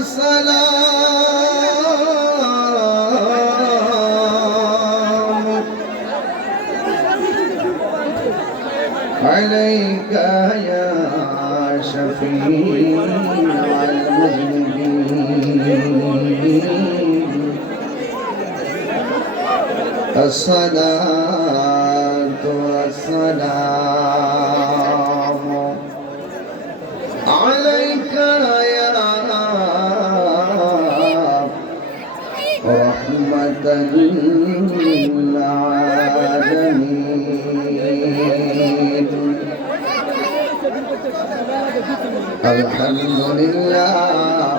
والسلام عليك يا شفيع المذنبين الصلاة والسلام عليك يا رحمة للعالمين الحمد لله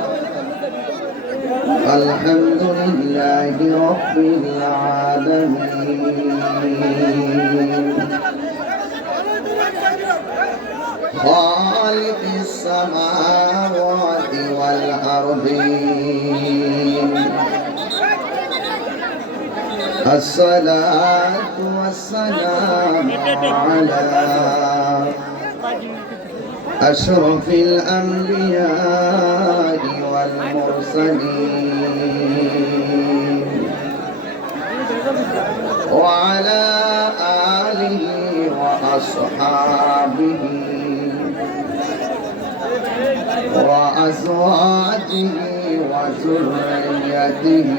الحمد لله رب العالمين خالق السماوات والأرضين الصلاة والسلام على أشرف الأنبياء والمرسلين وعلى آله وأصحابه وأزواجه وذريته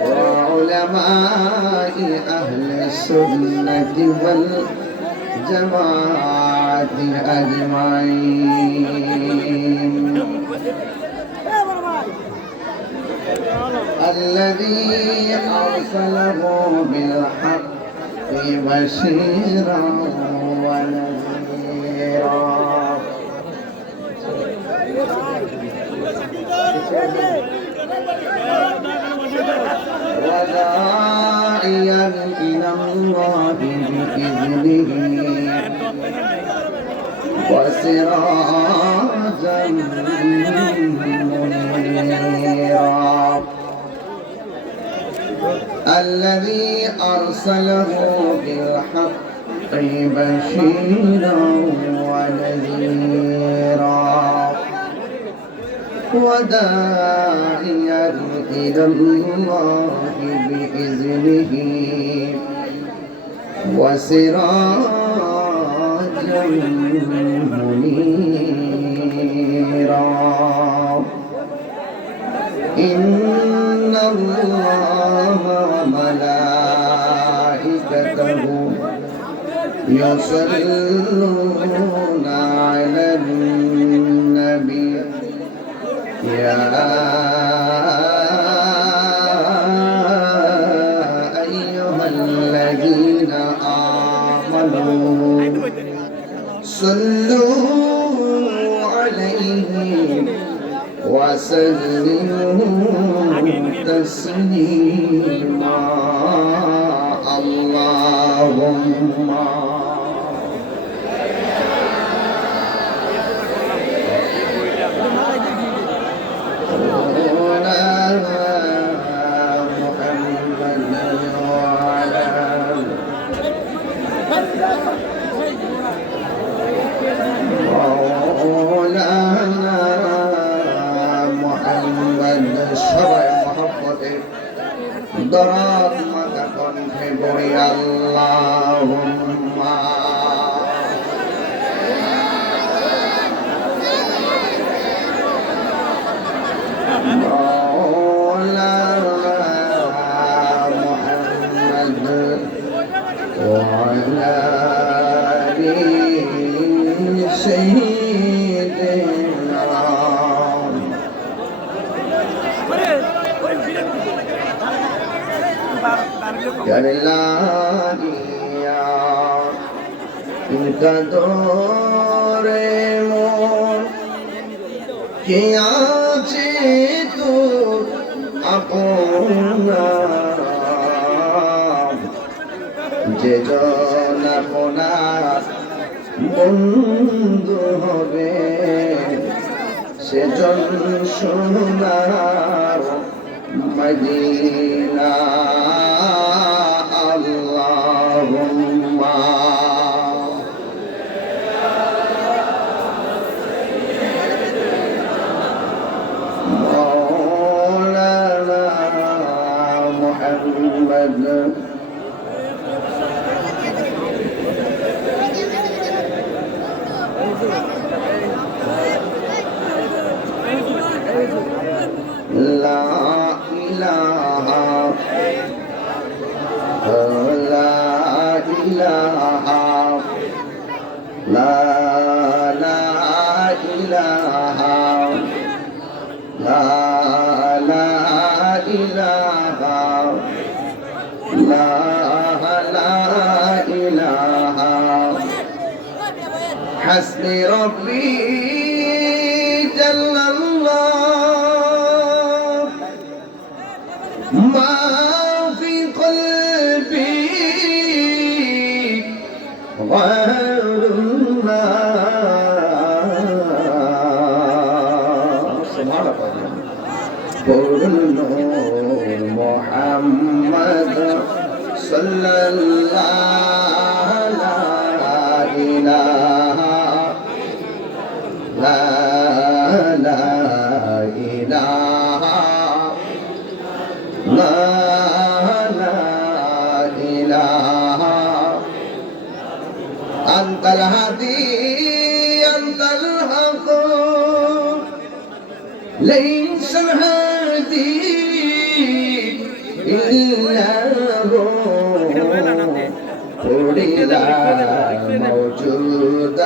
وعلماء أهل السنة والجماعة أجمعين الذي أرسله بالحق بشيرا ونذيرا وداعيا إلى الله بإذنه وسراجا منيرا الذي أرسله بالحق بشيرا ونذيرا وداعيا إلى الله بإذنه وسراجا منيرا إن الله وملائكته يصلون على النبي يا أيها الذين آمنوا صلوا عليه وسلموا تسليما اللهم দরাত মাথা কণ্ঠে বলি আল্লাহুম্মা মুহাম্মদ ওয়া আলা আলি সাইয়্যিদিনা কদরে মোর কে আছে তোর আপনা যে জন আপনার বন্ধু হবে সেজন সোনার মদিনা আল্লাহুম্মা محمد لا إله لا إله لا لا إله لا لا إله لا لا إله حسبي ربي جل الله ما في قلبي غير الله سبحان الله قل نور محمد صلى الله لا إله لا لا إله لا لا إله أنت الهادي أنت الحق ليس الهادي إلا هو قل لا موجود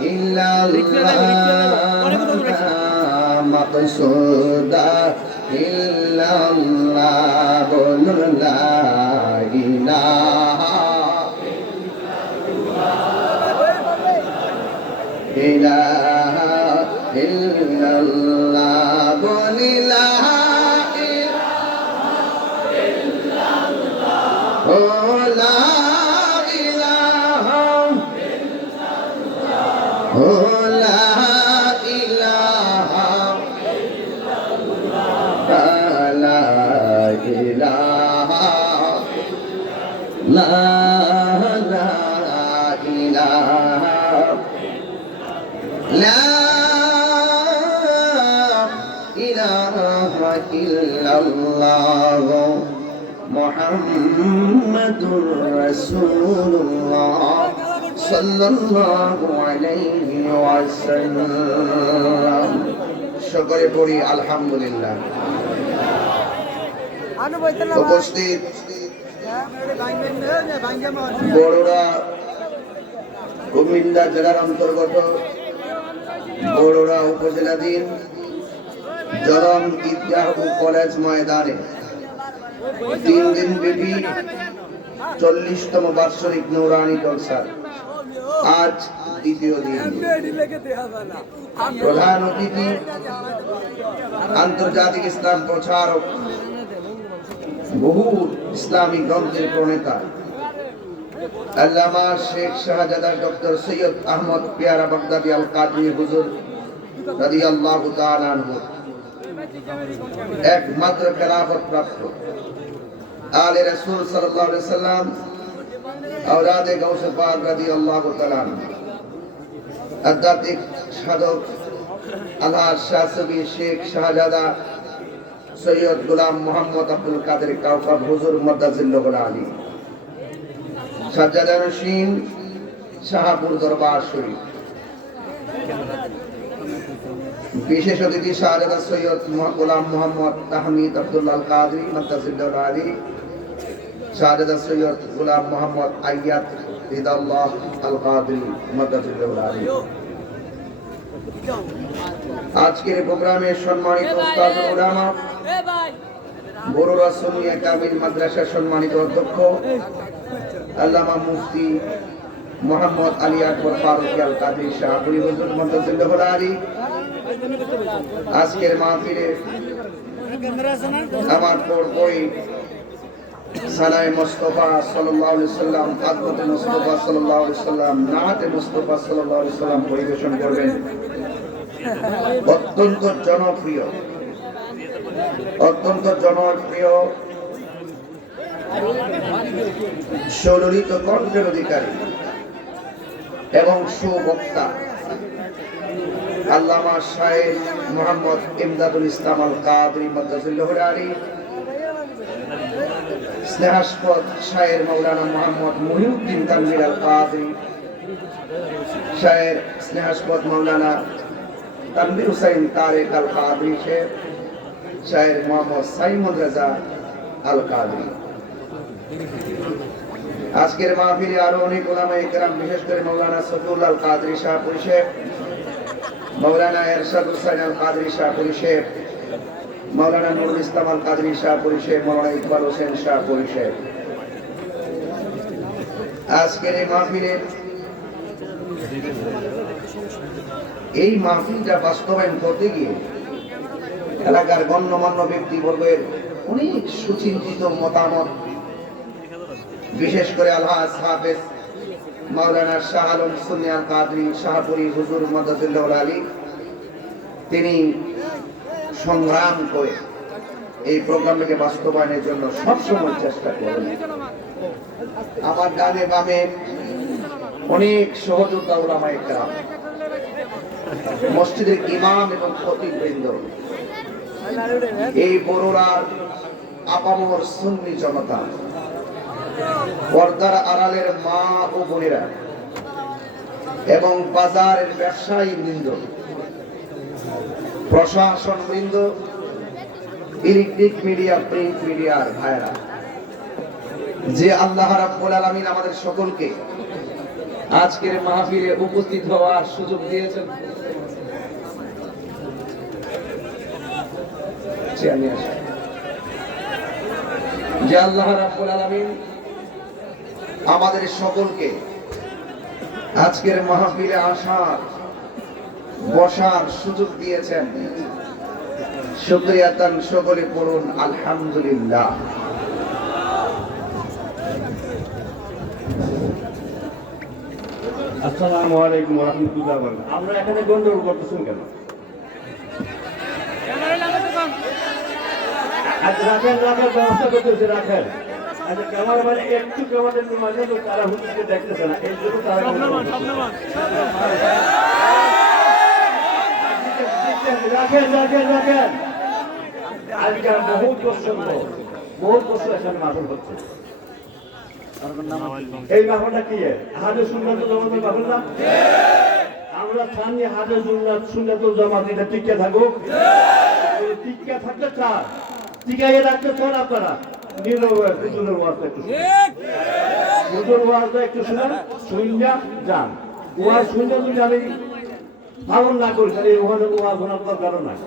إلا الله مقصود إلا الله قل لا إله إله إلا الله قل لا মুহাম্মাদুর রাসূলুল্লাহ সাল্লাল্লাহু আলাইহি ওয়াসাল্লাম। সকলে পড়ি আলহামদুলিল্লাহ। উপস্থিত বড়রা কুমিল্লা জেলার অন্তর্গত বড়রা উপজেলাধীন জরম ঈদগাহ কলেজ ময়দানে 3 দিন ব্যাপী 40তম বার্ষিক নূরানী জলসা আজ দ্বিতীয় দিন। প্রধান অতিথি আন্তর্জাতিক ইসলাম প্রচারক, বহু ইসলামী গ্রন্থের প্রণেতা আল্লামা শেখ শাহজাদা ডক্টর সৈয়দ আহমদ পিয়ারা বাগদাদি আল কাদরি হুজুর রাদিয়াল্লাহু তাআলা আনহু, একমাত্র খেলাফত প্রাপ্ত আলে রাসূল সাল্লাল্লাহু আলাইহি সাল্লাম আওলাদে গাউসে পাক রাদিয়াল্লাহু তাআলা আধ্যাত্মিক সাধক আল্লাহ শাহসবি শেখ শাহজাদা সৈয়দ গোলাম মোহাম্মদ আব্দুল কাদের কাউকাব হুজুর মাদ্দাজিল্লাহু আলী সাজ্জাদা নশীন শাহপুর দরবার শরীফ। বিশেষ অতিথি শাহজাদা সৈয়দ গোলাম মোহাম্মদ তাহমিদ আব্দুল্লাহ কাদরি মাদ্দাজিল্লাহু আলী, শাহজাদা সৈয়দ গোলাম মোহাম্মদ আয়াত রিদাল্লাহ আল কাদরি মাদ্দাজিল্লাহু আলী। আজকের প্রোগ্রামে সম্মানিত উস্তাদ উলামা, বড়রা সুন্নিয়া কামিল মাদ্রাসার সম্মানিত অধ্যক্ষ আল্লামা মুফতি মোহাম্মদ আলী আকবর ফারুকী আল কাদরি শাহপুরী হুজুর মাদ্দাজিল্লাহু আলী। আজকের মাহফিলে আমার পরপরই সালায়ে মুস্তাফা সাল্লাল্লাহু আলাইহি সাল্লাম, আদবতে মুস্তাফা সাল্লাল্লাহু আলাইহি সাল্লাম, নাতে মুস্তাফা সাল্লাল্লাহু আলাইহি সাল্লাম পরিবেশন করবেন। অত্যন্ত জনপ্রিয় সুললিত কণ্ঠের অধিকারী এবং সুবক্তা আল্লামা শায়েখ মোহাম্মদ ইমদাদুল ইসলাম আল কাদরি মাদ্দাজিল্লাহু আলী স্নেহাস্পদ শায়ের মৌলানা মোহাম্মদ মহিউদ্দিন তানভীর আল কাদরি, শায়ের স্নেহাস্পদ মৌলানা তানভীর হুসাইন তারেক আল কাদরি সাহেব, শায়ের মোহাম্মদ সাইমুল রাজা আল কাদরি। আজকের মাহফিলে আরো অনেক উলামায়ে কেরাম, বিশেষ করে মৌলানা সফিউল আল কাদরি শাহপুরী সাহেব, মৌলানা এরশাদ হুসাইন আল কাদরি শাহপুরী সাহেব, মৌলানা নুরুল ইসলাম আল কাদরি শাহপুরী সাহেব, মৌলানা ইকবাল হোসেন শাহপুরী সাহেব। আজকের এই মাহফিলে এই মাহফিলটা বাস্তবায়ন করতে গিয়ে এলাকার গণ্যমান্য ব্যক্তিবর্গের অনেক সুচিন্তিত মতামত, বিশেষ করে আলহাজ হাফেজ মাওলানা শাহ আলম সুন্নি আল কাদরি শাহপুরী হুজুর মাদাদুল্লাহ আলী, তিনি সংগ্রাম করে এই প্রোগ্রামটাকে বাস্তবায়নের জন্য সবসময় চেষ্টা করেন। আমার ডানে বামে অনেক সহযোদ্ধা উলামায়ে কেরাম, মসজিদের ইমাম এবং খতিববৃন্দ, এই বড়রার আপামর সুন্নি জনতা, পর্দার আড়ালের মা ও বোনেরা এবং বাজারের ব্যবসায়ী বৃন্দ, প্রশাসন বৃন্দ, ইলেকট্রিক মিডিয়া, প্রিন্ট মিডিয়ার ভাইরা, যে আল্লাহ রাব্বুল আলামিন আমাদের সকলকে আজকের মাহফিলে উপস্থিত হওয়ার সুযোগ দিয়েছেন, যে আল্লাহ রাব্বুল আলামিন আমাদের সকলকে আজকের মাহফিলে আসার বসার সুযোগ দিয়েছেন, শুকরিয়া তান সকলে পড়ুন আলহামদুলিল্লাহ। আসসালামু আলাইকুম ওয়া রাহমাতুল্লাহি ওয়া বারাকাতুহু। আমরা এখানে গন্ডগোল করতেছেন কেন? রাখেন ব্যবস্থা করতেছে, রাখেন। আচ্ছা, ক্যামেরাম্যান একটু ক্যামেরাটা একটু মাঝে তারা হুজুরকে দেখতেছে না, এই জন্য তারা রাখেন। আজকাল বহুত বছর এখানে মাহফিল হচ্ছে। এই মাহফিলটা কি? হাজে সুন্নাত জামাতের মাহফিল না? আমরা স্থানী হাজে সুন্নাত জামাত এটা টিকে থাকুক, টিকে থাকতে চান, টিকাইয়ে রাখতে চান আপনারা। হুজুরের ওয়াজটা একটু হুজুর ওয়াজটা একটু শুনেন, শুনজা যান। ওয়াজ শুনজা যদি আমি পালন না করি তাহলে ওখানে ওয়াজ শোনার দরকার নাই।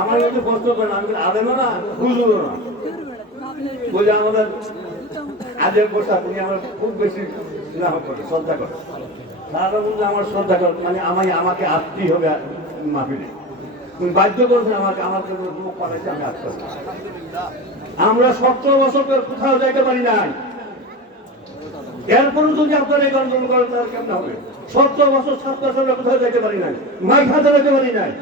আমার যদি কষ্ট করেন, আমি আলেমও না হুজুরও না, বুঝে আমাদের আজের পোশাক উনি আমার খুব বেশি করে শ্রদ্ধা করে, তারা বলছে আমার শ্রদ্ধা কর, মানে আমাকে আসতেই হবে মাহফিলে। তুমি বাধ্য করছেন আমাকে, আমাকে মুখ পাঠাইছে, আমি আসতে। আমরা 17 বছর কোথাও যাইতে পারি নাই, এরপরও যদি আপনারা এই আন্দোলন করেন তাহলে কেমন হবে? 17 বছর 7 বছর কোথাও যাইতে পারি নাই, মাইক হাতে যেতে পারি নাই।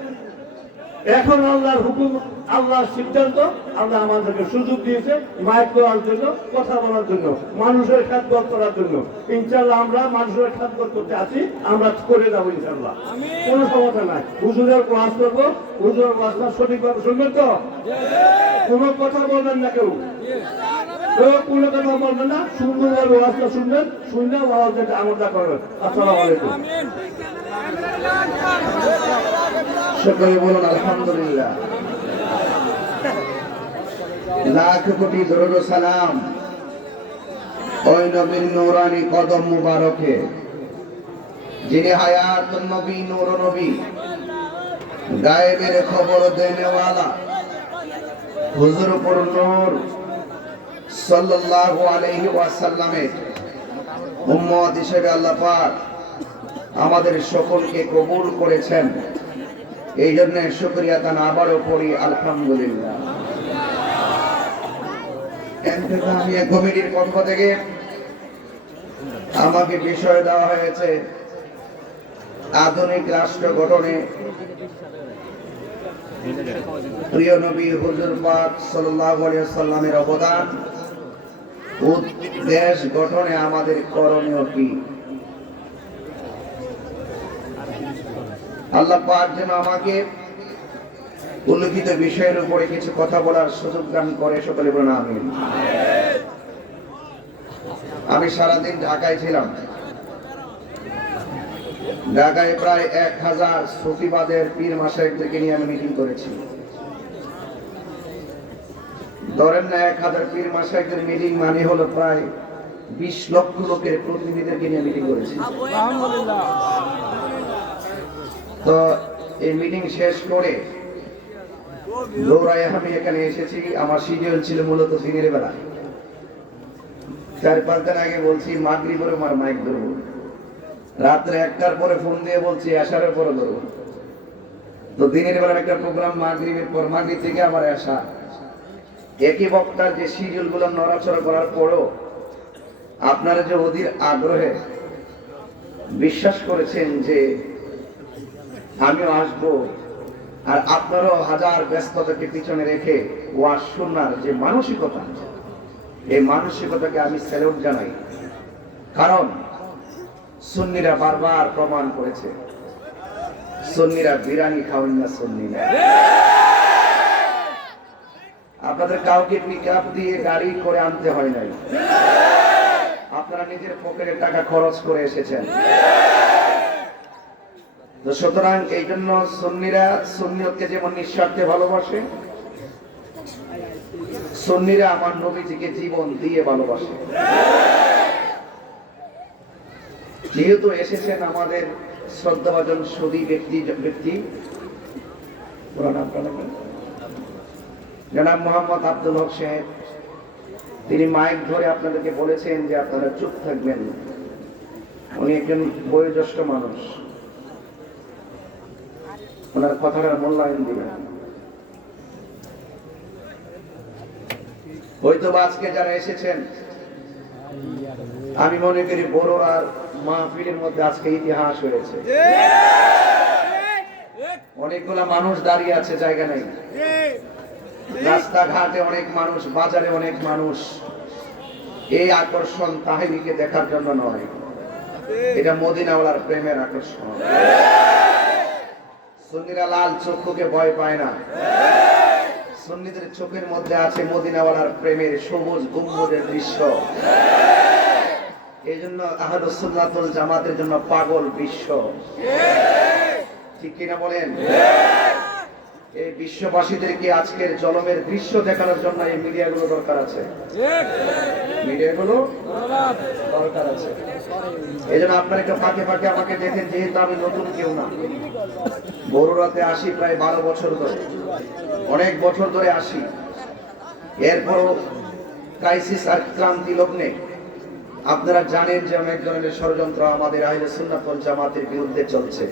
এখন আল্লাহর হুকুম, আল্লাহর সিদ্ধান্ত, আল্লাহ আমাদেরকে সুযোগ দিয়েছে মাইক করার জন্য, কথা বলার জন্য, মানুষের খেদমত করার জন্য। ইনশাআল্লাহ আমরা মানুষের খেদমত করতে আছি, আমরা করে যাবো ইনশাআল্লাহ, কোনো সমস্যা নাই। হুজুরের ওয়াজ করবো, হুজুরের ওয়াজটা সঠিকভাবে শুনবেন তো? কোনো কথা বলবেন না, কেউ কোনো কথা বলবেন না, সুন্দরভাবে ওয়াজটা শুনবেন, শুনলে ওয়াজটা আমলটা করবেন। আসসালামু আলাইকুম। সকলে বলুন আলহামদুলিল্লাহ। লাখ কোটি দরুদ ও সালাম ওই নবীর নূরানি কদম মুবারকে, যিনি হায়াত নবী, নূর নবী, গায়েবের খবর দেনেওয়ালা, হুজুর পুর নূর সাল্লাল্লাহু আলাইহি ওয়াসাল্লামের উম্মত হিসেবে আল্লাহ পাক আমাদের সকলকে কবুল করেছেন। এই জন্য শুকরিয়া তান আবারও পড়ি আলহামদুলিল্লাহ। ইন্তেজামিয়া কমিটির পক্ষ থেকে আমাকে বিষয় দেওয়া হয়েছে আধুনিক রাষ্ট্র গঠনে প্রিয় নবী হুজুর পাক সাল্লাল্লাহু আলাইহি ওয়াসাল্লামের অবদান, দেশ গঠনে আমাদের করণীয় কি। আল্লাহ পাক যেন আমাকে উল্লেখিত বিষয়ের উপরে কিছু কথা বলার সুযোগ দান করে, সকলে বলুন আমিন। আমি সারাদিন ঢাকায় ছিলাম। ঢাকায় প্রায় 1000 সুফিবাদের পীর মাশায়েখদেরকে নিয়ে আমি মিটিং করেছি। ধরেন না 1000 পীর মাশায়েখদের মিটিং মানে হলো প্রায় 20 লক্ষ লোকের প্রতিনিধিদেরকে নিয়ে মিটিং করেছি। তো এই মিটিং শেষ করে দৌড়ায় আমি এখানে এসেছি। আমার শিডিউল ছিল মূলত দিনের বেলা। 4-5 দিন আগে বলছি মাগরিবের আমার মাইক ধরবো, রাত্রে 1টার পরে ফোন দিয়ে বলছি আশারের পরে ধরবো। তো দিনের বেলার একটা প্রোগ্রাম মাগরিবের পর, মাগরিব থেকে আমার আশা। একই বক্তার যে শিডিউল গুলো নড়াচড়া করার পরও আপনারা যে অধীর আগ্রহে বিশ্বাস করেছেন যে আমিও আসবো, আর আপনারাও হাজার ব্যস্ততাকে পিছনে রেখে ওয়াজ শোনার যে মানসিকতা, এই মানসিকতাকে আমি স্যালুট জানাই। কারণ সুন্নিরা বারবার প্রমাণ করেছে সুন্নিরা বিরিয়ানি খাওয়ান না, সুন্নিরা। আপনাদের কাউকে পিকআপ দিয়ে গাড়ি করে আনতে হয় নাই, আপনারা নিজের পকেটের টাকা খরচ করে এসেছেন। তো সুতরাং এই জন্য সুন্নিরা সুন্নিয়তকে যেমন নিঃস্বার্থে ভালোবাসে, সুন্নিরা আমার নবীজিকে জীবন দিয়ে ভালোবাসে। যেহেতু এসেছেন আমাদের শ্রদ্ধাভাজন সুদী ব্যক্তি জনাব মোহাম্মদ আব্দুল হক সাহেব, তিনি মাইক ধরে আপনাদেরকে বলেছেন যে আপনারা চুপ থাকবেন। উনি একজন বয়োজ্যেষ্ঠ মানুষ, ওনার কথাটার মূল্যায়ন দিবেন। হয়তো আজকে যারা এসেছেন, আমি মনে করি বড় আর মাহফিলের মধ্যে আজকে ইতিহাস হয়েছে। অনেকগুলা মানুষ দাঁড়িয়ে আছে, জায়গা নেই। রাস্তাঘাটে অনেক মানুষ, বাজারে অনেক মানুষ। এই আকর্ষণ তাহিনীকে দেখার জন্য নয়, এটা মদিনাওয়ালার প্রেমের আকর্ষণ। সুন্নিরা লাল চক্ষুকে ভয় পায় না। সুন্নিদের চোখের মধ্যে আছে মদিনাওয়ালার প্রেমের সবুজ গম্বুজের দৃশ্য। এই জন্য আহলুস সুন্নাতুল জামাতের জন্য পাগল বিশ্ব, ঠিক কিনা বলেন? এই বিশ্ববাসীদেরকে আজকের জলমের দৃশ্য দেখানোর জন্য এই মিডিয়াগুলো দরকার আছে, মিডিয়াগুলো দরকার আছে। এই জন্য আপনার একটা ফাঁকে ফাঁকে আমাকে দেখেন, যেহেতু আমি নতুন কেউ না, বড়রাতে আসি প্রায় 12 বছর ধরে, অনেক বছর ধরে আসি। এরপরও ক্রাইসিস আর ক্রান্তি লগ্নে আপনারা জানেন যে অনেক ধরনের ষড়যন্ত্র আমাদের আহলে সুন্নাত ওয়াল জামাতের বিরুদ্ধে চলছে।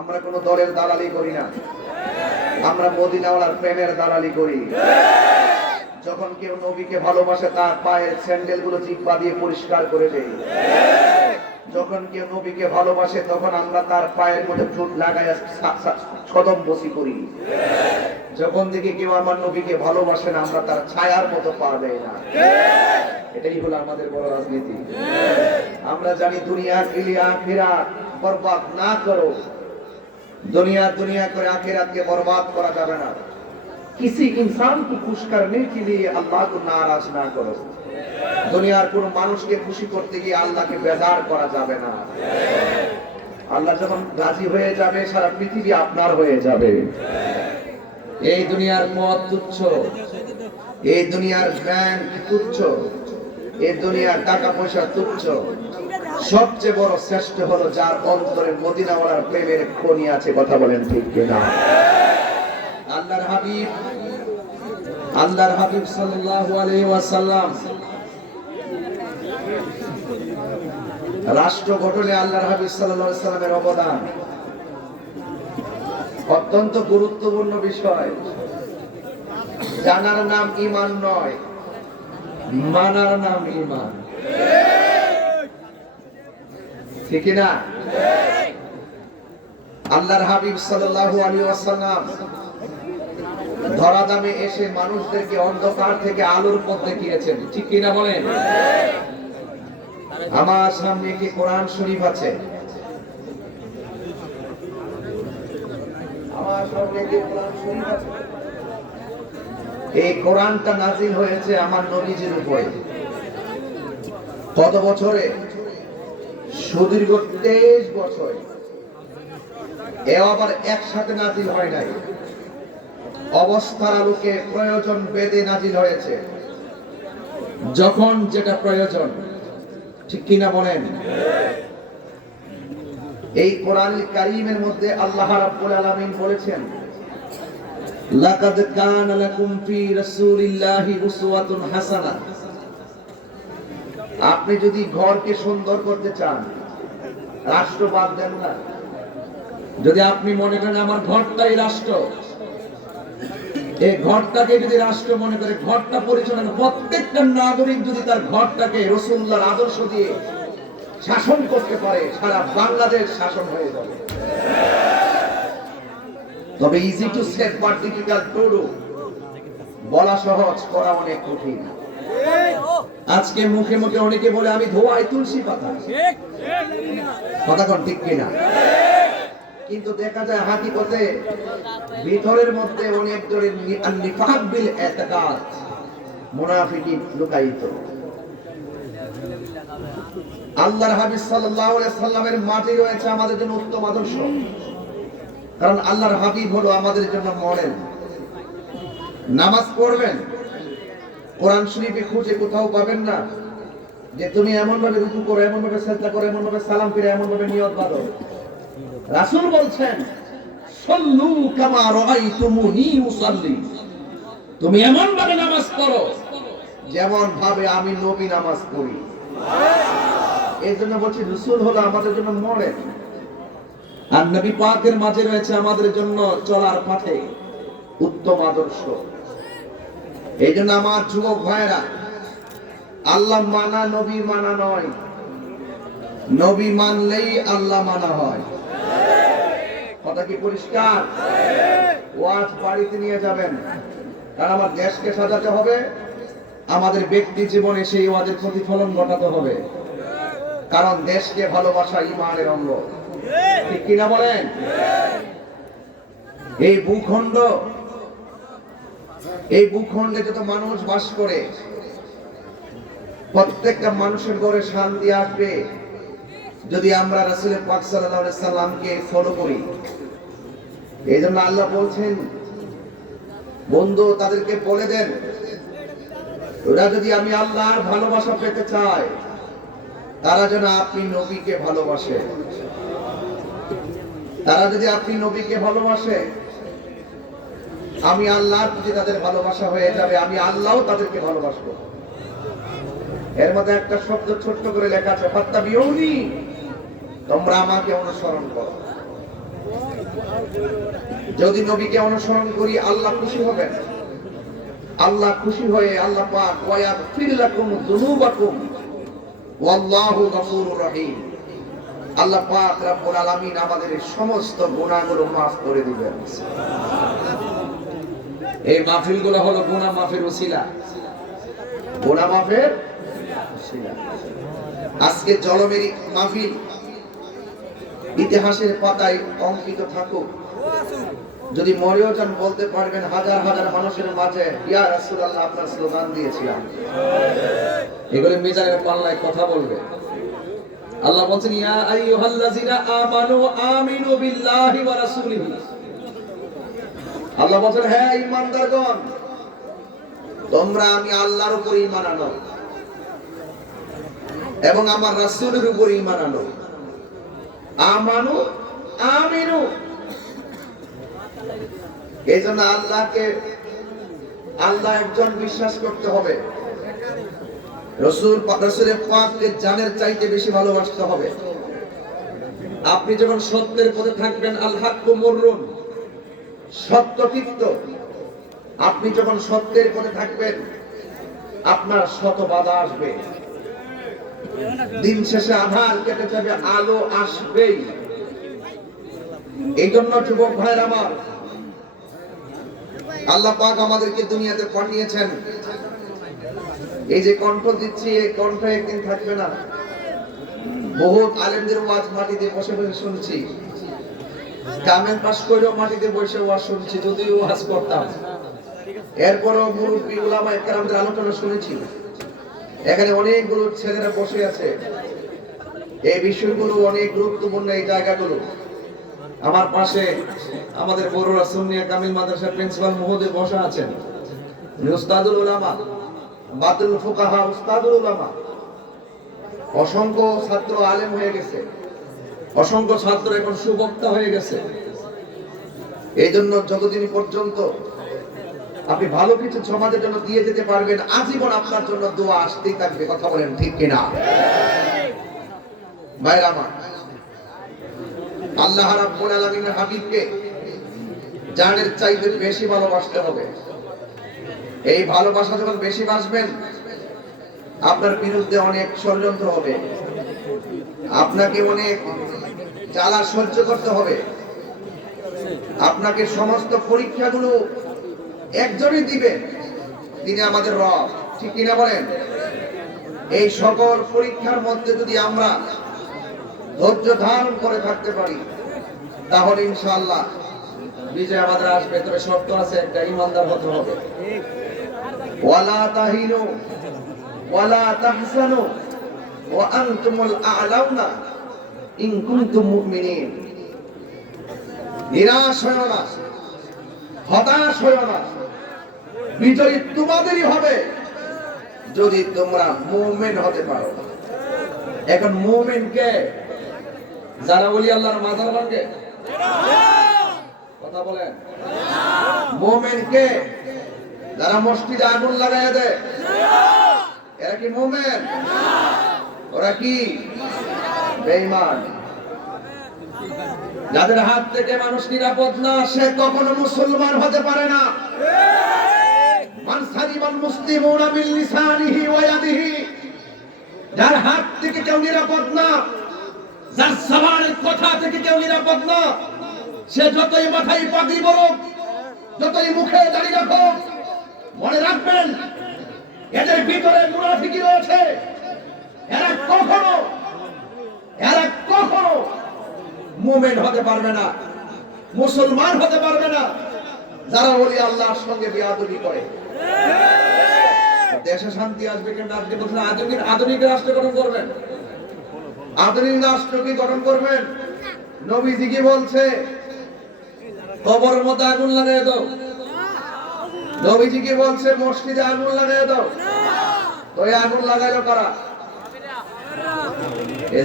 আমরা কোন দলের দালালি করি না, আমরা মদিনাওয়ালার প্রেমের দালালি করি। যখন কেউ নবীকে ভালোবাসে, তার পায়ের স্যান্ডেল গুলো জিহ্বা দিয়ে পরিষ্কার করে দেয়। যখন কেউ নবীকে ভালোবাসে, তখন আমরা তার পায়ের মধ্যে চুট লাগাই কদম বসি করি। যখন দেখি কেউ আমার নবীকে ভালোবাসে না, আমরা তার ছায়ার মতো পা দেয় না। এটাই হলো আমাদের বড় রাজনীতি। আমরা জানি দুনিয়া কিলি আখিরাত বরবাদ না করো, दुनिया दुनिया করে আখিরাতকে বরবাদ করা যাবে না। किसी इंसान को खुश करने के लिए अल्लाह को नाराज ना करो। দুনিয়ার কোন মানুষকে খুশি করতে গিয়ে আল্লাহকে বেজার করা যাবে না। আল্লাহ যখন রাজি হয়ে যাবে, সারা পৃথিবী আপনার হয়ে যাবে। এই দুনিয়ার পথ তুচ্ছ, এই দুনিয়ার ব্যাংক তুচ্ছ, এই দুনিয়ার টাকা পয়সা তুচ্ছ। সবচেয়ে বড় শ্রেষ্ঠ হলো যার অন্তরে মদিনাওয়ালার প্রেমের খনি আছে। কথা বলেন ঠিক কিনা? আল্লাহর হাবিব সাল্লাল্লাহু আলাইহি ওয়াসাল্লাম রাষ্ট্র গঠনে আল্লাহর হাবিব সাল্লাল্লাহু আলাইহি ওয়াসাল্লামের অবদান অত্যন্ত গুরুত্বপূর্ণ বিষয়। জানার নাম ঈমান নয়, মানার নাম ঈমান, ঠিক না? আল্লাহর হাবিব সাল্লাল্লাহু আলাইহি ওয়াসাল্লাম ধরাধামে এসে মানুষদেরকে অন্ধকার থেকে আলোর পথ দেখিয়েছেন, ঠিক কিনা বলেন? আমার সামনে কি কোরআন শরীফ আছে? আমার সামনে কি কোরআন শরীফ আছে? এই কোরআনটা নাযিল হয়েছে আমার নবীজির উপরে। কত বছরে? সুদীর্ঘ 23 বছর। এও আবার একসাথে নাজিল হয় নাই, অবস্থার আলোকে প্রয়োজন বেদে নাজিল হয়েছে, যখন যেটা প্রয়োজন। ঠিক কিনা বলেন? এই কোরআন কারীমের মধ্যে আল্লাহ রাব্বুল আলামিন বলেছেন, লাকাদ কানা লাকুম ফি রাসূলিল্লাহি উসওয়াতুন হাসানাহ। আপনি যদি ঘরকে সুন্দর করতে চান, রাষ্ট্র বাদ দেন না। যদি আপনি মনে করেন আমার ঘরটাই রাষ্ট্র, এই ঘরটাকে যদি রাষ্ট্র মনে করে, ঘরটা পরিচালনা, প্রত্যেকটা নাগরিক যদি তার ঘরটাকে রাসূলুল্লাহর আদর্শ দিয়ে শাসন করতে পারে, সারা বাংলাদেশ শাসন হয়ে যাবে। তবে easy to say but difficult to do, বলা সহজ, করা অনেক কঠিন। আজকে মুখে মুখে অনেকে বলে আমি ধোয়াই তুলসী পাতা, কথা কোন ঠিক কিনা? কিন্তু দেখা যায় হাকিকতে ভিতরের মধ্যে অনেক জনের নিফাক বিল ইতিকাদ, মুনাফিকি লুকায়িত। আল্লাহর হাবিব সাল্লাল্লাহু আলাইহি সাল্লামের মাটি রয়েছে আমাদের জন্য উত্তম আদর্শ, কারণ আল্লাহর হাবিব হলো আমাদের জন্য মডেল। নামাজ পড়বেন, কোরআন শরীফে খুঁজে কোথাও পাবেন না যে তুমি এমন ভাবে রুকু করো, এমন ভাবে সিজদা করো, এমন ভাবে সালাম ফিরে, এমন ভাবে নিয়ত বাঁধো। রাসূল বলছেন, সাল্লু কামা রাআইতুমুনি উসাল্লি, তুমি এমন ভাবে নামাজ পড়ো যেমন ভাবে আমি নবী নামাজ পড়ি। এই জন্য বলছি রাসূল হলো আমাদের জন্য মডেল, আর নবী পাকের মাঝে রয়েছে আমাদের জন্য চলার পথে উত্তম আদর্শ। এই জন্য আমার যুবক ভাইরা, আল্লাহ মানা নবী মানা নয়, নবী মানলেই আল্লাহ মানা হয়। কথা কি পরিষ্কার? ওয়াজ বাড়িতে নিয়ে যাবেন, কারণ আমার দেশকে সাজাতে হবে, আমাদের ব্যক্তি জীবনে সেই ওয়াজের প্রতিফলন ঘটাতে হবে, কারণ দেশকে ভালোবাসা ঈমানের অঙ্গ। ঠিক কিনা বলেন? এই ভূখণ্ডে যত মানুষ বাস করে, প্রত্যেকটা মানুষের ঘরে শান্তি আসবে যদি আমরা রাসূল পাক সাল্লাল্লাহু আলাইহি সাল্লামকে ফলো করি। এই জন্য আল্লাহ বলছেন, বন্ধু তাদেরকে বলে দেন, ওরা যদি আমি আল্লাহর ভালোবাসা পেতে চায়, তারা যেন আপনি নবীকে ভালোবাসে। তারা যদি আপনি নবীকে ভালোবাসে, আমি আল্লাহর প্রতি তাদের ভালোবাসা হয়ে যাবে, আমি আল্লাহও তাদেরকে ভালোবাসবো। এর মধ্যে একটা শব্দ ছোট্ট করে লেখা আছে, ফাত্তাবিউনি, তোমরা আমাকে অনুসরণ করো। যদি নবীকে অনুসরণ করি, আল্লাহ খুশি হবেন। আল্লাহ খুশি হয়ে আল্লাহ পাক ওয়ায়াগফির লাকুম যুনুবাকুম ওয়াল্লাহু গফুরুর রহিম, আল্লাহ পাক রব্বুল আলামিন আমাদের সমস্ত গুনাহগুলো maaf করে দিবেন। এই মাহফিলগুলো হলো গুনাহ মাফের ওসিলা, গুনাহ মাফের ওসিলা। আজকে জলমেরি মাহফিল ইতিহাসের পাতায় অঙ্কিত থাকুক। যদি মরেও যান বলতে পারবেন হাজার হাজার মানুষের মাঝে, ইয়া রাসূলুল্লাহ আপনার স্লোগান দিয়েছিলাম। এগুলো মিজানের পাল্লায় কথা বলবে। আল্লাহ বলেন, ইয়া আইয়ুহাল্লাযিনা আমানু আমিনু বিল্লাহি ওয়া রাসূলিহি। আল্লাহ বলেন, হে ঈমানদারগণ, তোমরা আমি আল্লাহর উপর ঈমান আনো এবং আমার রাসূলের উপর ঈমান আনো। আমানু আমিনু, এই জন্য আল্লাহ একজন বিশ্বাস করতে হবে, রাসূলের পাককে জানের চাইতে বেশি ভালোবাসতে হবে। আপনি যখন সত্যের পথে থাকবেন, আল হাক্কু মুররুন, সত্য তিক্ত। আপনি যখন সত্যের পথে থাকবেন, আপনার শত বাধা আসবে, দিন শেষে আধার কেটে যাবে, আলো আসবেই। এই জন্য যুবক ভাইরা আমার, আল্লাহ পাক আমাদেরকে দুনিয়াতে পাঠিয়েছেন। এই যে কণ্ঠ দিচ্ছি, এই কণ্ঠ একদিন থাকবে না। বহুত আলেমদের ওয়াজ মাটিতে বসে বসে শুনছি, কামেল পাস করেও মাটিতে বসে ওয়াজ শুনছি, যদিও ওয়াজ করতাম। এরপরও মুরব্বী উলামায়ে কেরামদের আলোচনা শুনেছি। এখানে অনেকগুলো ছেলেরা বসে আছে, এই বিষয়গুলো অনেক গুরুত্বপূর্ণ। এই জায়গাগুলো আমার পাশে আমাদের বড়রা সুন্নিয়া কামিল মাদ্রাসার প্রিন্সিপাল মহোদয় বসা আছেন, উস্তাদুল উলামা, বাতুল ফুকাহা উস্তাদুল উলামা। অসংখ্য ছাত্র আলেম হয়ে গেছে, অসংখ্য ছাত্র এখন সুবক্তা হয়ে গেছে। এই জন্য যতদিন পর্যন্ত আপনি ভালো কিছু সমাজের জন্য দিয়ে যেতে পারবেন, আজীবন আপনার জন্য দোয়া আসতেই থাকবে। কথা বলেন ঠিক কিনা? ভাইরা আমার, আল্লাহ রাব্বুল আলামিনের হাবিবকে জানের চাইতে বেশি ভালোবাসতে হবে। এই ভালোবাসা যখন বেশি বাসবেন, আপনার বিরুদ্ধে অনেক ষড়যন্ত্র হবে, আপনাকে অনেক জ্বালা সহ্য করতে হবে। আপনাকে সমস্ত পরীক্ষাগুলো একজনই দিবে, তিনি আমাদের রব। ঠিক কিনা বলেন? এই সকল পরীক্ষার মধ্যে যদি আমরা ধৈর্য ধারণ করে থাকতে পারি, তাহলে ইনশাআল্লাহ বিজয় আমাদের আসবে। তবে শর্ত আছে, একটা, ইমানদার হতে হবে। ওয়ালা তাহিনু ওয়ালা তাহসানু ওয়া আনতুমুল আ'লাউনা ইন কুনতুম মুমিনিন। নিরাশ হয়ো না, হতাশ হয়ো না, বিজয়ী তোমাদেরই হবে যদি তোমরা মুমিন হতে পারো। এখন মুমিন কে? যারা ওলি আল্লাহর মাজার ভাঙে? কথা বলেন। মুমিন কে? যারা মসজিদে আগুন লাগায় দেয়? এরা কি মুমিন? ওরা কি বেঈমান? যাদের হাত থেকে মানুষ নিরাপদ না, সে কখনো মুসলমান হতে পারে না। মান সালিমাল মুসলিমুনা মিন লিসানিহি ওয়া ইয়াদিহি, যার হাত থেকে কেউ নিরাপদ না, যার জবানের কথা থেকে কেউ নিরাপদ না, সে যতই মাথায় পাগড়ি বলুক, যতই মুখে দাড়ি রাখুক, মনে রাখবেন এদের ভিতরে মুনাফিকি রয়েছে। এরা কখনো মুমিন হতে পারবে না, মুসলমান হতে পারবে না, যারা ওলি আল্লাহর সঙ্গে বেয়াদবি করে। দেশে শান্তি আসবে কিন্তু আপনি বলছেন আধুনিক রাষ্ট্র গঠন করবেন। আধুনিক রাষ্ট্র কি গঠন করবেন? নবীজি কি বলছে? কবরের মধ্যে আগুন লাগিয়ে দাও। নবীজি কি বলছে? মসজিদে আগুন লাগিয়ে দাও। তো এই আগুন লাগাইলো কারা?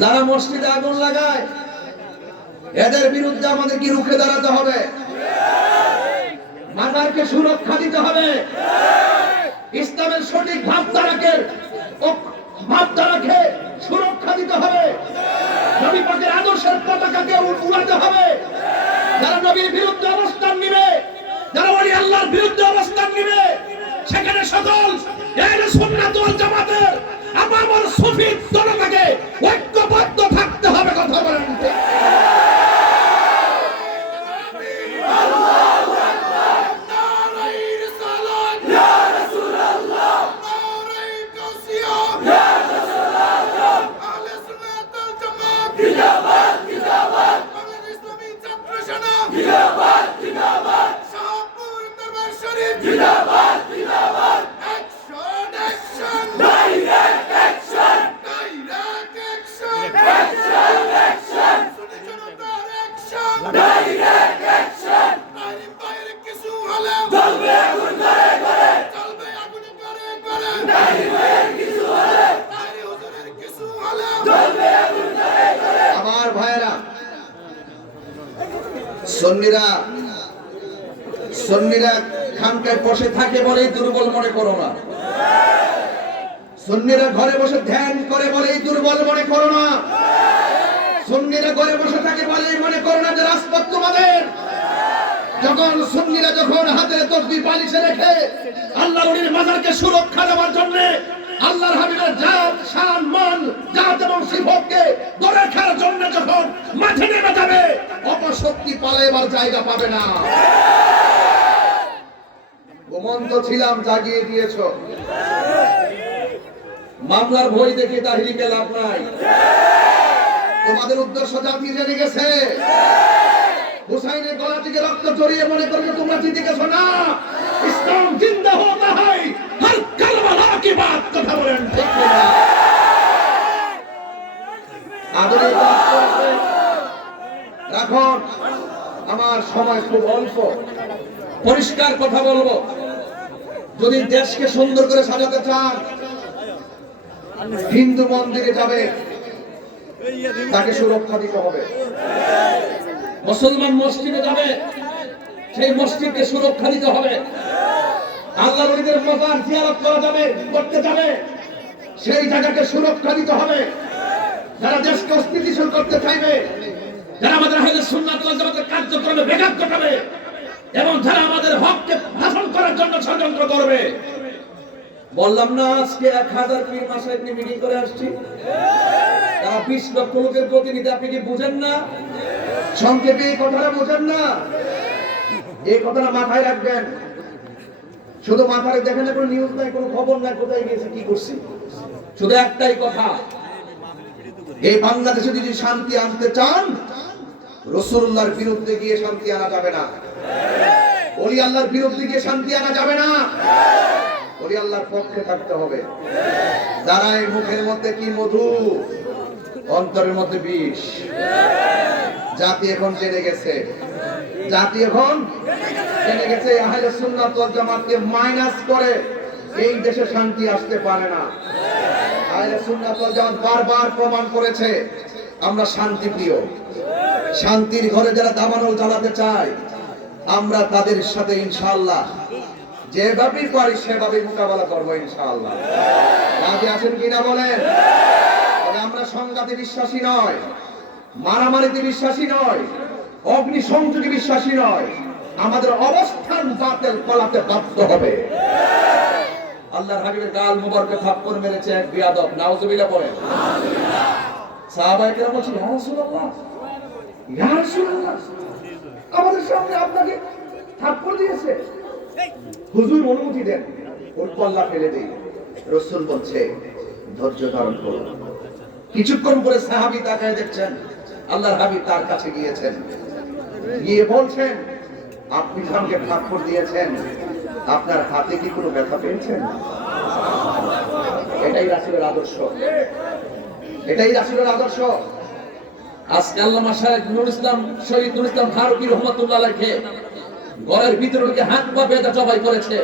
যারা মসজিদে আগুন লাগায়, এদের বিরুদ্ধে আমাদের কি রুখে দাঁড়াতে হবে? মাজারকে সুরক্ষা দিতে হবে। ইসলামের সঠিক ভাবধারাকে সুরক্ষা দিতে হবে। নবী পাকের আদর্শের পতাকাকে উড়াতে হবে। যারা নবীর বিরুদ্ধে অবস্থান নিবে, যারা ওলি আল্লাহর বিরুদ্ধে অবস্থান নিবে, সেখানে সকল আহলে সুন্নাত ওয়াল জামাতের আপামর সুফি জনতাকে ঐক্যবদ্ধ থাকতে হবে। কথা বলেন। আমার ভাইরা, সুন্নিরা খানকায় বসে থাকে বলেই দুর্বল মনে করো না। সুন্নিরা ঘরে বসে ধ্যান করে বলেই দুর্বল মনে করো না। সুন্নিরা ঘরে বসে থাকে বলেই মনে করো না যে রাজপথ তোমাদের। সুন্নিরা যখন হাতের তসবিহ বালিশে রেখে আল্লাহর ওলির মাজারকে সুরক্ষা দেওয়ার জন্য, আল্লাহর হাবিবের জাত, শান, মান, জাত এবং সিফতকে ধরে রাখার জন্য যখন মাঠে নেমে যাবে, অপশক্তি পালাইবার জায়গা পাবে না। ঘুমন্ত ছিলাম, জাগিয়ে দিয়েছো। মামলার ভয় দেখে তাহরিকে লাভ নাই। তোমাদের উদ্দেশ্য জাতি জেনে গেছে। হুসাইনের গলা থেকে রক্ত জড়িয়ে মনে করবে তোমরা জিতে গেছো না। ইসলাম জিন্দা হতা হয়, হর কারবালা কি বাত। কথা বলেন ঠিক না? রাখুন, আমার সময় খুব অল্প। পরিষ্কার কথা বলবো, যদি দেশকে সুন্দর করে সাজাতে চান, হিন্দু মন্দিরে যাবে, তাকে সুরক্ষা দিতে হবে। মুসলমান মসজিদে যাবে, সেই মসজিদকে সুরক্ষা দিতে হবে। আল্লাহর ওলিদের মাজার জিয়ারত করা যাবে, করতে যাবে, সেই জায়গাকে সুরক্ষা দিতে হবে। যারা দেশকে অস্থিতিশীল করতে চাইবে, যারা আমাদের আহলে সুন্নাত ওয়াল জামাতের কার্যক্রমে ব্যাঘাত ঘটাবে এবং যারা আমাদের হককে দখল করার জন্য ষড়যন্ত্র করবে, বললাম না আজকে 1000 পীর মাসায়েখ নিয়ে মিটিং করে আসছি, তারা 20 লক্ষ লোকের প্রতিনিধি। আপনি কি বুঝেন না? সংক্ষেপে এই কথাটা বুঝেন না? এই কথাটা মাথায় রাখবেন। শুধু মাথায় দেখেন না, কোনো নিউজ নাই, কোনো খবর নাই, কোথায় গেছে, কি করছি। শুধু একটাই কথা, এই বাংলাদেশে যদি শান্তি আনতে চান, রাসূলুল্লাহর বিরুদ্ধে গিয়ে শান্তি আনা যাবে না, ওলি আল্লাহর বিরুদ্ধে গিয়ে শান্তি আনা যাবে না, ওলি আল্লাহর পক্ষে থাকতে হবে। যারা এই মুখের মধ্যে কি মধু, অন্তরের মধ্যে বিষ। জাতি এখন জেনে গেছে, জাতি এখন জেনে গেছে আহলে সুন্নাত ওয়াল জামাতকে মাইনাস করে এই দেশে শান্তি আসতে পারে না। আহলে সুন্নাত ওয়াল জামাত বারবার প্রমাণ করেছে আমরা শান্তি প্রিয়। শান্তির ঘরে যারা দাবানল জ্বালাতে চায়, আমরা তাদের সাথে ইনশাআল্লাহ যেভাবে পারি সেভাবে মোকাবেলা করবো ইনশাআল্লাহ। রাজি আছেন কিনা বলেন? তবে আমরা সংঘাতে বিশ্বাসী নয়, মারামারিতে বিশ্বাসী নয়, অগ্নিসংযোগে বিশ্বাসী নয়। আমাদের অবস্থান বাতিল পালাতে বাধ্য হবে। আল্লাহর হাবিবের গাল মুবারকে থাপ্পড় মেরেছে এক বিয়াদব, নাউজুবিল্লাহ বলেন। সাহাবায়ে কেরাম বলছেন, ইয়া রাসূলুল্লাহ, ইয়া রাসূলুল্লাহ, আমাদের সামনে আপনাকে থাপ্পড় দিয়েছে, হুজুর অনুমতি দেন, ওর কল্লা ফেলে দেই। রাসূল বলছে, ধৈর্য ধারণ করুন। কিছুক্ষণ পরে সাহাবী তাকায় দেখছেন আল্লাহর হাবিব তার কাছে গিয়েছেন, গিয়ে বলছেন, আপনি আমাকে থাপ্পড় দিয়েছেন, আপনার হাতে কি কোনো ব্যথা পেয়েছেন? এটাই রাসূলের আদর্শ, এটাই রাসূলের আদর্শ। আজকে আল্লামা শায়েখ নুরুল ইসলাম, শহীদ নুরুল ইসলাম ফারুকী রাহমাতুল্লাহ আলাইহি ঘরের ভিতরে ঢুকে হাত পা বেঁধে জবাই করেছে।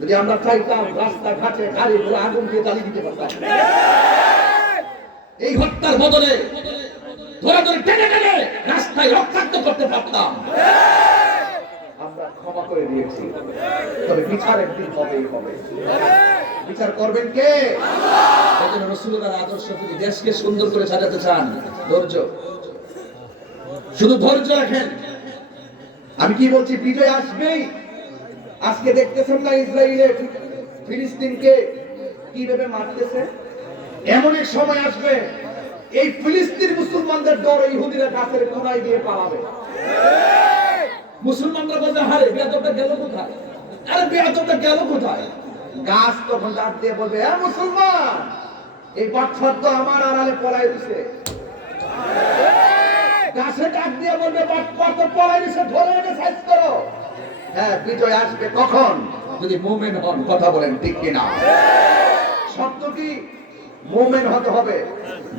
যদি আমরা চাইতাম রাস্তা ঘাটে গাড়ি ঘোড়া আগুন দিয়ে জ্বালিয়ে দিতে পারতাম। এই হত্যার বদলে ধরে ধরে টেনে টেনে রাস্তায় রক্তাক্ত করতে পারতাম। আমরা ক্ষমা করে দিয়েছি, তবে বিচার একদিন হবেই হবে। বিচার করবেন কে? আল্লাহ। রাসূলুল্লাহর আদর্শ যদি দেশকে সুন্দর করে সাজাতে চান, ধৈর্য, শুধু ধৈর্য রাখেন। আমি কি বলছি, বিজয় আসবেই। আজকে দেখতেছেন না ইসরায়েলে ফিলিস্তিনকে কিভাবে মারতেছে। এমন এক সময় আসবে, এই ফিলিস্তিন মুসলমানদের ডরে ইহুদিরা গাছের কোনায় দিয়ে পালাবে। মুসলমানরা বলবে, আরে বেয়াদবটা গেল কোথায়, আরে বেয়াদবটা গেল কোথায়। গাছ তখন ডাক দিয়ে বলবে, হ্যাঁ মুসলমান, এই বাচ্চা তো আমার আড়ালে পলাই দিছে। গাছে ডাক দিয়ে বলবে, বাচ্চা তো পলাই দিছে, ধরে এনে সাইজ করো। হ্যাঁ, বিজয় আসবে কখন? যদি মুমিন হন। কথা বলেন ঠিক কিনা? শব্দ কি? মুমিন হতে হবে।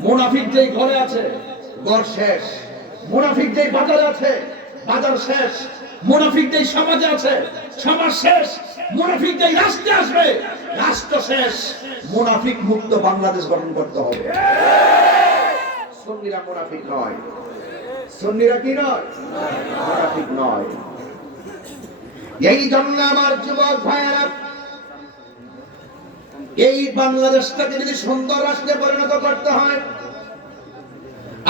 মুনাফিক যেই ঘরে আছে, ঘর শেষ। মুনাফিক যেই বাজারে আছে, বাজার শেষ। মুনাফিক যেই সমাজে আছে, সমাজ শেষ। মুনাফিক যেই রাষ্ট্রে আসবে, রাষ্ট্র শেষ। মুনাফিক মুক্ত বাংলাদেশ গঠন করতে হবে। সুন্নিরা মুনাফিক নয়, সুন্নিরা কি নয়? মুনাফিক নয়। এই জন্য আমার যুবক ভাইয়েরা, এই বাংলাদেশটাকে যদি সুন্দর রাষ্ট্রে পরিণত করতে হয়,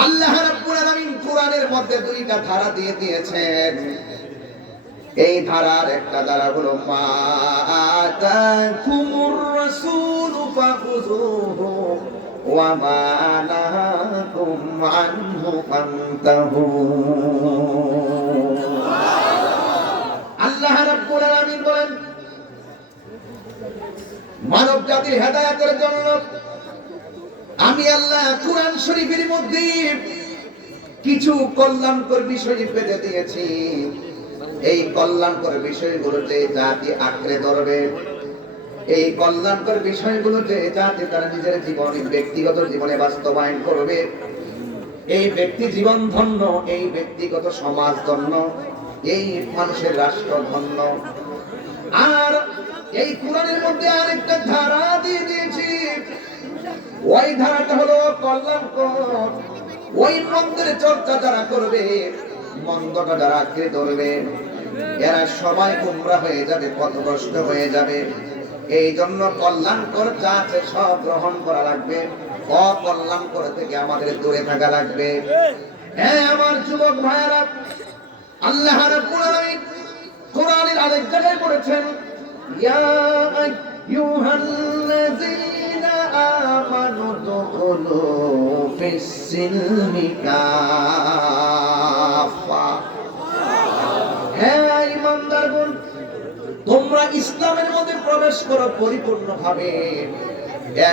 আল্লাহ রাব্বুল আলামিন কোরআনের মধ্যে দুইটা ধারা দিয়ে দিয়েছেন। এই ধারার একটা ধারা হলো মা আতাকুমুর রাসূলু ফাখুযুহু ওয়া মা নাহাকুম আনহু ফান্তাহু। আল্লাহ রাব্বুল আলামিন বলেন, মানব জাতির হেদায়েতের জন্য আমি আল্লাহ কুরআন শরীফের মধ্যে কিছু কল্যাণকর বিষয় বেঁধে দিয়েছি। এই কল্যাণকর বিষয়গুলোতে জাতি আঁকড়ে ধরবে, এই কল্যাণকর বিষয়গুলোতে জাতি তার নিজের জীবনে, ব্যক্তিগত জীবনে বাস্তবায়ন করবে, এই ব্যক্তি জীবন ধন্য, এই ব্যক্তিগত সমাজ ধন্য, এই মানুষের রাষ্ট্র ধন্য। আর এই কোরআনের মধ্যে আরেকটা ধারা দিয়ে দিয়েছি, ওই ধারাটা হলো কল্যাণকর। ওই মন্দের চর্চা যারা করবে, মন্দটা যারা আঁকড়ে ধরবে, এরা সবাই গুমরা হয়ে যাবে, পথভ্রষ্ট হয়ে যাবে। এই জন্য কল্যাণকর যা আছে সব গ্রহণ করা লাগবে, অকল্যাণকর থেকে আমাদের দূরে থাকা লাগবে। হ্যাঁ আমার যুবক ভাইয়েরা, আল্লাহ রাব্বুল আলামিন কোরআনের আরেক জায়গায় বলেছেন, ইয়া আইয়ুহাল্লাযীনা আমানু দুখুলু ফিস-সিলমি কাফা। হ্যাঁ ঈমানদারগণ, তোমরা ইসলামের মধ্যে প্রবেশ করো পরিপূর্ণভাবে।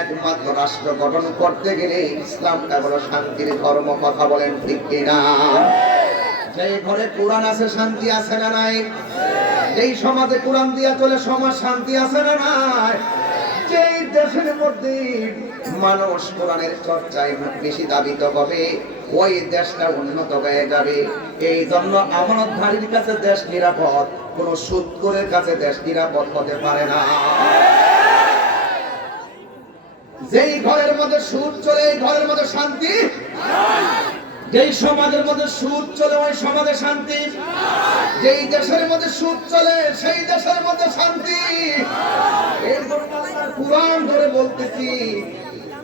একমাত্র রাষ্ট্র গঠন করতে গেলে ইসলামটা হলো শান্তির ধর্ম, কথা বলেন ঠিক কিনা? যে ঘরে কোরআন আছে শান্তি আছে না নাই? যেই সমাজে কোরআন দিয়া চলে সমাজ শান্তি আছে না নাই? যেই দেশের মধ্যে মানুষ কোরআনের চর্চায় বেশি দাবিত হবে, ওই দেশটা উন্নত হয়ে যাবে। এই জন্য আমানতধারীর কাছে দেশ নিরাপদ, কোন সুদখোরের কাছে দেশ নিরাপদ হতে পারে না। যেই ঘরের মধ্যে সুদ চলে, এই ঘরের মধ্যে শান্তি। যেই সমাজের মধ্যে সুদ চলে, ওই সমাজে শান্তি। যেই দেশের মধ্যে সুদ চলে, সেই দেশের মধ্যে শান্তি। এই জন্য আল্লাহর কুরআন ধরে বলতেছি,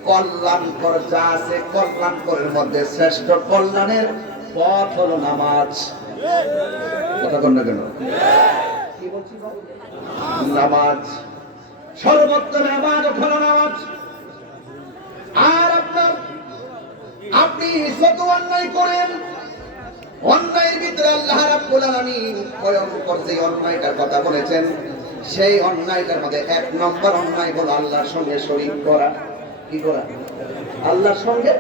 কল্যাণকর যা আছে, কল্যাণকরের মধ্যে শ্রেষ্ঠ কল্যাণের পথ হলো নামাজ। কথা বল না কেন? কি বলছি? নামাজ। সর্বোত্তম ইবাদত হলো নামাজ। আর আপনি যত অন্যায় করেন, অন্যায়ের ভিতরে আল্লাহ রাব্বুল আলামিন ভয়ঙ্কর যে অন্যায়টার কথা বলেছেন, সেই অন্যায়টার মধ্যে এক নম্বর অন্যায় হলো আল্লাহর সঙ্গে শরীক করা। কি করা? আল্লাহর সঙ্গে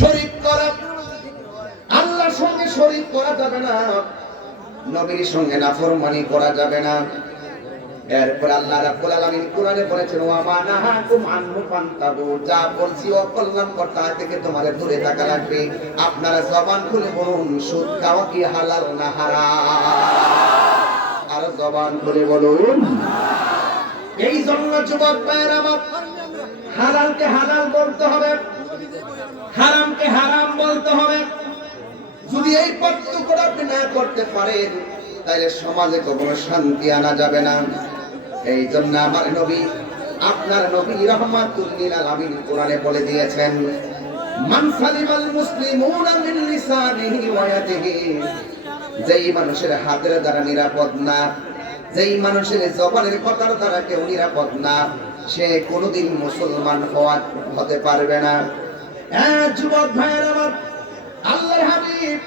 শরীক করা। আল্লাহর সঙ্গে শরীক করা যাবে না, নবীর সঙ্গে নাফরমানি করা যাবে না। এরপর আল্লাহ রাব্বুল আলামিন কোরআনে বলেছেন, ওয়া মা নাহাকুম আনহু ফান্তাহু, যা বলছি অকল্যাণকর তা থেকে তোমাদের দূরে থাকা লাগবে। আপনারা জবান খুলে বলুন, সুদ খাওয়া কি হালাল না হারাম? আর জবান খুলে বলুন। এই জন্য যুবক ভাইয়েরা আমার, হালালকে হালাল বলতে হবে, হারামকে হারাম বলতে হবে। যদি এই পার্থক্য আপনি না করতে পারেন, তাহলে সমাজে কখনো শান্তি আনা যাবে না। এই জন্য আমার নবী, আপনার নবী রাহমাতুল লিল আলামিন কোরআনে বলে দিয়েছেন, মান সালিমাল মুসলিমুনা মিন লিসানিহি ওয়া ইয়াদিহি, যেই মানুষের হাতের দ্বারা নিরাপদ না, যেই মানুষের জবানের কথার দ্বারা কেউ নিরাপদ না, সে কোনোদিন মুসলমান হতে পারবে না। হ্যাঁ যুবক ভাইয়েরা আমার, আল্লাহর হাবিব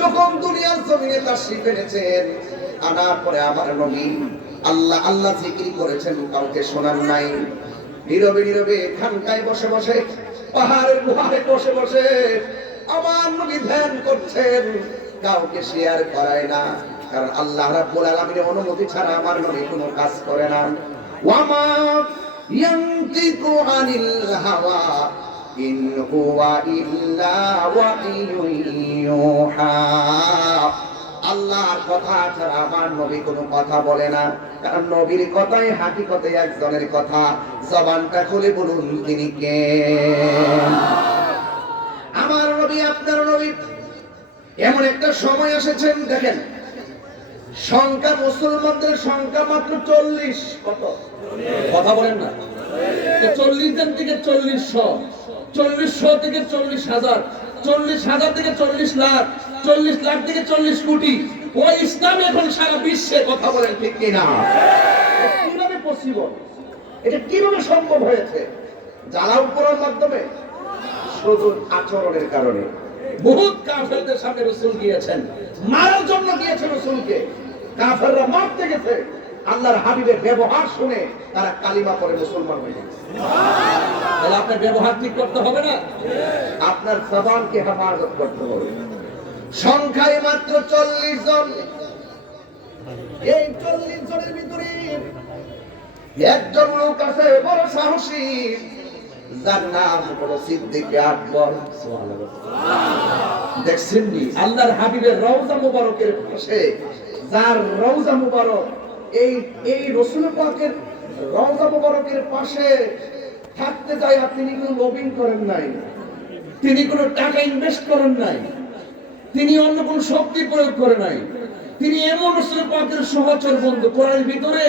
যখন দুনিয়ার জমিনে তাশরীফ এনেছেন, আনার পরে আমার নবী আল্লাহ আল্লাহ জিকির করেছেন, কাউকে শোনান নাই। নীরবে নীরবে খানকায় বসে বসে, পাহাড়ের গুহায় বসে বসে আমার নবী ধ্যান করছেন, কাউকে শেয়ার করায় না। কারণ আল্লাহ রাব্বুল আলামিনের অনুমতি ছাড়া আমার নবী কোনো কাজ করে না। ওয়ামা ইয়ানতিকু আনিল হাওয়া ইন হুয়া ইল্লা ওয়াহিয়ুন ইউহা। আল্লাহর কথা ছাড়া আমার নবী কোনো কথা বলে না, কারণ নবীর কথাই হাকিকতে একজনের কথা। জবানটা খুলে বলুন, তিনি কে? আমার নবী, আপনার নবী। এমন একটা সময় এসেছেন, দেখেন সংখ্যা, মুসলমানদের সংখ্যা মাত্র 40। কত? কথা বলেন না। 40 জন থেকে 40,000, 40,000 থেকে 40,000, 40,000 থেকে 40 লাখ, 40 লাখ থেকে 40 কোটি। ওই ইসলাম এখন সারা বিশ্বে, কথা বলেন ঠিক কিনা? কিভাবে পসিবল? এটা কিভাবে সম্ভব হয়েছে? জ্বালাও করার মাধ্যমে? শুধু আচরণের কারণে। বহুত কাফেরদের সামনে রাসূল গিয়েছেন, মারার জন্য গিয়েছেন রাসূলকে। কাফেররা মারতে গেছে, আল্লাহর হাবিবের ব্যবহার শুনে তারা কালিমা পড়ে মুসলমান হয়ে গেছে। তাহলে আপনার ব্যবহার ঠিক করতে হবে না? আপনার জবানকে হেফাজত করতে হবে। সংখ্যায় মাত্র 40 জন। এই 40 জনের ভিতরে একজন লোক আছে বড় সাহসী, যার নাম হলো সিদ্দিক আকবর। সুবহানাল্লাহ। দেখছেন নি আল্লাহর হাবিবের রওজা মুবারকের পাশে যার রওজা মুবারক, এই রাসূল পাকের রওজা মুবারকের পাশে থাকতে যায়, তিনি কোনো লবিং করেন নাই, তিনি কোনো টাকা ইনভেস্ট করেন নাই, তিনি অন্য কোনো শক্তি প্রয়োগ করে নাই, তিনি এমন রাসূল পাকের সহচর বন্ধু। কোরআনের ভিতরে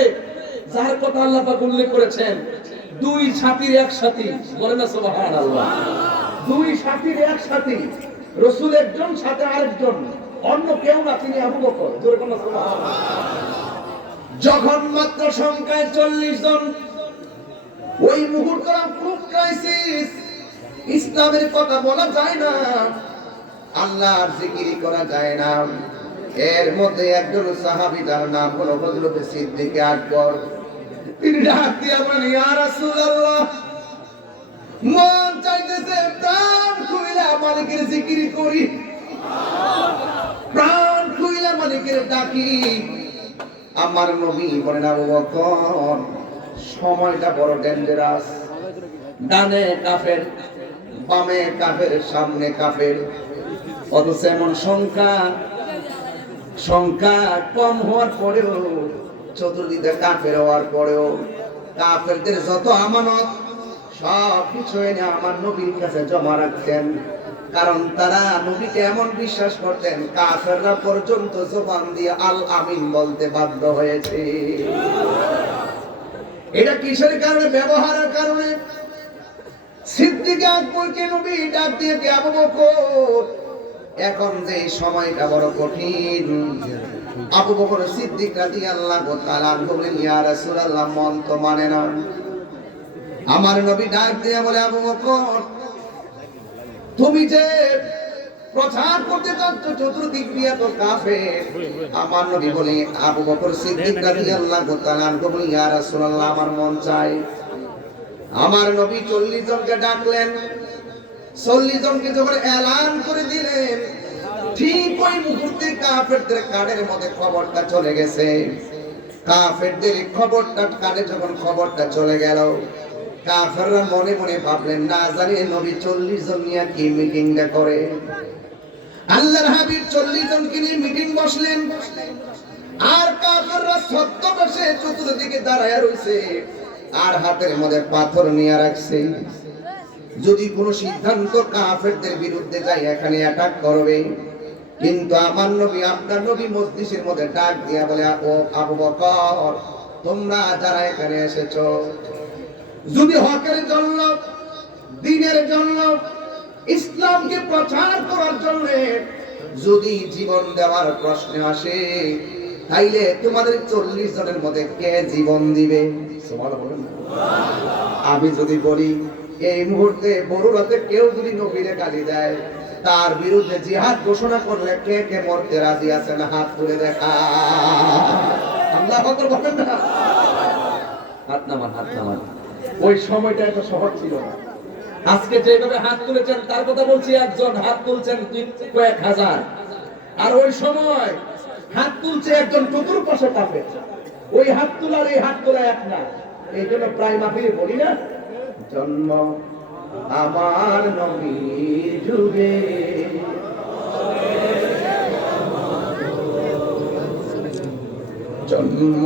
যার কথা আল্লাহ পাক উল্লেখ করেছেন, দুই সাথীর এক সাথী, বলেন না সুবহানাল্লাহ। দুই সাথীর এক সাথী, রাসূল একজন, সাথে আরেকজন, অন্য কেউ না, তিনি আবু বকর। জোরে বলেন সুবহানাল্লাহ। যখন মাত্র সংখ্যায় 40 জন, ওই মুহূর্তটা খুব ক্রাইসিস, ইসলামের কথা বলা যায় না, আল্লাহর জিকির করা যায় না। এর মধ্যে একজন সাহাবী, যার নাম হলো হযরত সিদ্দিক আকবর, তিনি ডাক দিয়া বলেন, ইয়া রাসূলুল্লাহ, মন চাইতেছে প্রাণ খুইলা মালিকের জিকির করি, প্রাণ খুইলা মালিকের ডাকি। আমার নবী বলেন, আবু বকর, সময়টা বড় ডেঞ্জারাস, ডানে কাফের, বামে কাফের, সামনে কাফের, অথচ এমন সংখ্যা কম হওয়ার পরেও, চতুর্দিকে কাফের হওয়ার পরেও, কাফেরদের যত আমানত সব কিছু এনে আমার নবীর কাছে জমা রাখতেন। কারণ তারা নবীকে এমন বিশ্বাস করতেন, কাফেররা পর্যন্ত জবান দিয়ে আল আমিন বলতে বাধ্য হয়েছে। এটা কিসের কারণে? ব্যবহারের কারণে। সিদ্দিক আকবরকে নবী ডাক দিয়ে, আবু বকর, এখন যে সময়টা বড় কঠিন। আবু বকর সিদ্দিক রাদিয়াল্লাহু তাআলা বলেন, ইয়া রাসূলুল্লাহ, মন তো মানে না। আমার নবী ডাক দিয়ে বলে, আবু বকর, তুমি যে প্রচার করতে চাচ্ছ চতুর্দিক দিয়ে তো কাফের। আমার নবী বলে, আবু বকর সিদ্দিক রাদিয়াল্লাহু তাআলা বলে, ইয়া রাসূলুল্লাহ, আমার মন চায়। আমার নবী 40 জনকে ডাকলেন। 40 জনকে যখন এলান করে দিলেন, ঠিক ওই মুহূর্তে কাফেরদের কানের মধ্যে খবরটা চলে গেছে। কাফেরদের খবরটা কানে যখন খবরটা চলে গেল, কাফেররা মনে মনে ভাবলেন, না জানি নবী 40 জন নিয়ে কি মিটিংটা করে। আল্লাহর হাবিব 40 জনকে নিয়ে মিটিং বসলেন, আর কাফেররা ছদ্মবেশে চতুর্দিকে দাঁড়ায় রইছে, আর হাতের মধ্যে পাথর নিয়ে রাখছে। যদি কোনো সিদ্ধান্ত কাফেরদের বিরুদ্ধে যায়, এখানে অ্যাটাক করবে। কিন্তু আমার নবী, আপনার নবী মজলিসের মধ্যে ডাক দিয়া বলে, ও আবু বকর, তোমরা যারা এখানে এসেছো, যদি হকের জন্য, দ্বীনের জন্য, ইসলামকে প্রচার করার জন্য যদি জীবন দেওয়ার প্রশ্ন আসে, তাইলে তোমাদের 40 জনের মধ্যে কে জীবন দিবে? সুবহানাল্লাহ বলেন। আমি যদি বলি, এই মুহূর্তে বড়রাতে কেউ যদি নবীরে গালি দেয়, তার বিরুদ্ধে জিহাদ ঘোষণা করলে কে কে মরতে রাজি আছেন? হাত তুলে দেখা। আল্লাহু আকবার বলেন না? হাত নামান, হাত নামান। ওই সময়টা এত সহজ ছিল না। আজকে যেভাবে হাত তুলেছেন, তার কথা বলছি, একজন হাত তুলছেন কয়েক হাজার, আর ওই সময় হাত তুলছে একজন চতুর্পাশে কাফের। ওই হাত তোলার এই হাত তোলা এক না। এই জন্য প্রায় মাহফিলে বলি না, জন্ম আমার নবীর যুগে, জন্ম